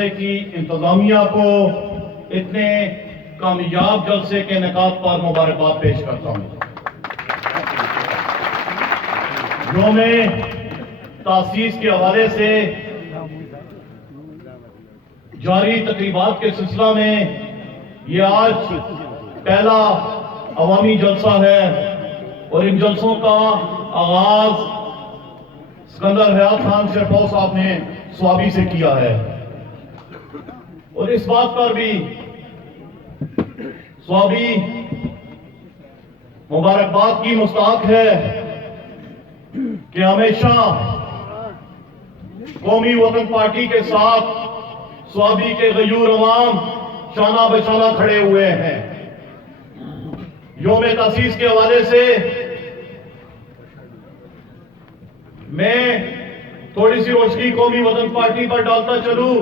जलसे की इंतजामिया को इतने कामयाब जलसे के इनेकाद पर मुबारकबाद पेश करता हूँ। जो में तासीस के हवाले से जारी तकरीबात के सिलसिला में ये आज पहला अवामी जलसा है और इन जलसों का आगाज सिकंदर हयात खान शेरपौ साहब ने स्वाबी से किया है और इस बात पर भी स्वाबी मुबारकबाद की मुस्ताहक है कि हमेशा कौमी वतन पार्टी के साथ स्वाबी के गयूर अवाम शाना बशाना खड़े हुए हैं। योम तासीस के हवाले से मैं थोड़ी सी रोशनी कौमी वतन पार्टी पर डालता चलूं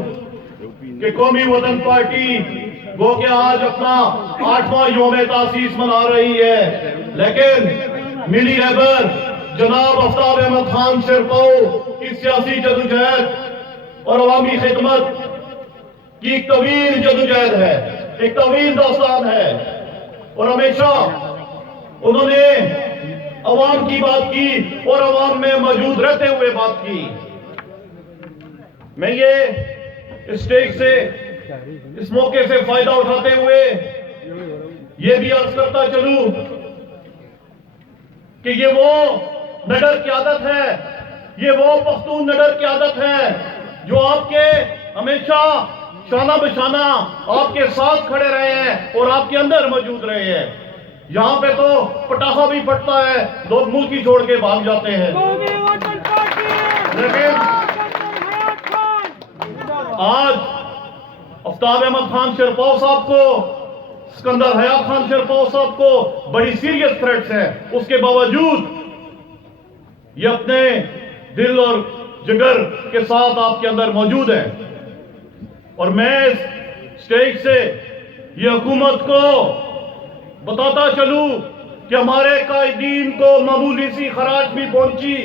कि कौमी वतन पार्टी वो कि आज अपना 8वां योम तासीस मना रही है, लेकिन मिली रहबर जनाब आफ्ताब अहमद खान शेरपौ की सियासी जदोजहद और अवामी खिदमत की एक तवील जदोजहद है, एक तवील दास्तान है और हमेशा उन्होंने अवाम की बात की और अवाम में मौजूद रहते हुए बात की। मैं ये स्टेज से इस मौके से फायदा उठाते हुए ये भी अर्ज करता चलूं कि ये वो नडर क़यादत है, ये वो पख्तून नडर क़यादत है जो आपके हमेशा शाना बशाना आपके साथ खड़े रहे हैं और आपके अंदर मौजूद रहे हैं। यहाँ पे तो पटाखा भी फटता है, लोग मुल्क ही छोड़ के भाग जाते हैं, लेकिन आज आफ्ताब अहमद खान शेरपौ साहब को, सिकंदर हयात खान शेरपौ साहब को बड़ी सीरियस थ्रेट्स हैं, उसके बावजूद ये अपने दिल और जिगर के साथ आपके अंदर मौजूद है और मैं इस स्टेज से ये हुकूमत को बताता चलूं कि हमारे कायदीन को मामूली सी खराज भी पहुंची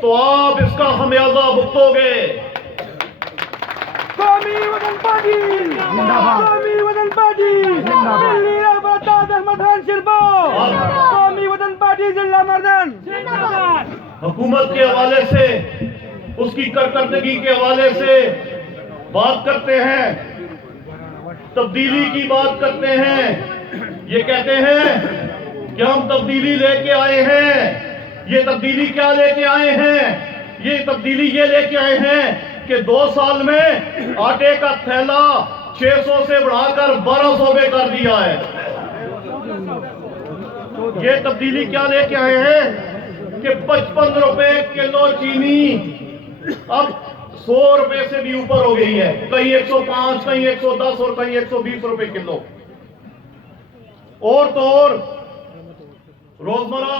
तो आप इसका खमियाजा भुगतोगे। कौमी वतन पार्टी जिंदाबाद, कौमी वतन पार्टी जिंदाबाद, दिल्ली रहबर अहमद खान शेरपौ, कौमी वतन पार्टी जिला मर्दन जिंदाबाद। हुकूमत के हवाले से, उसकी कारकर्दगी के हवाले से बात करते हैं, तब्दीली की बात करते हैं, ये कहते हैं कि हम तब्दीली लेके आए हैं। ये तब्दीली क्या लेके आए हैं? ये तब्दीली ये लेके आए हैं कि 2 साल में आटे का थैला 600 से बढ़ाकर 1200 में कर दिया है। ये तब्दीली क्या लेके आए हैं कि 55 रुपए किलो चीनी अब 100 रुपए से भी ऊपर हो गई है, कहीं 105, कहीं 110 और कहीं 120 रुपए किलो। और तो और रोजमर्रा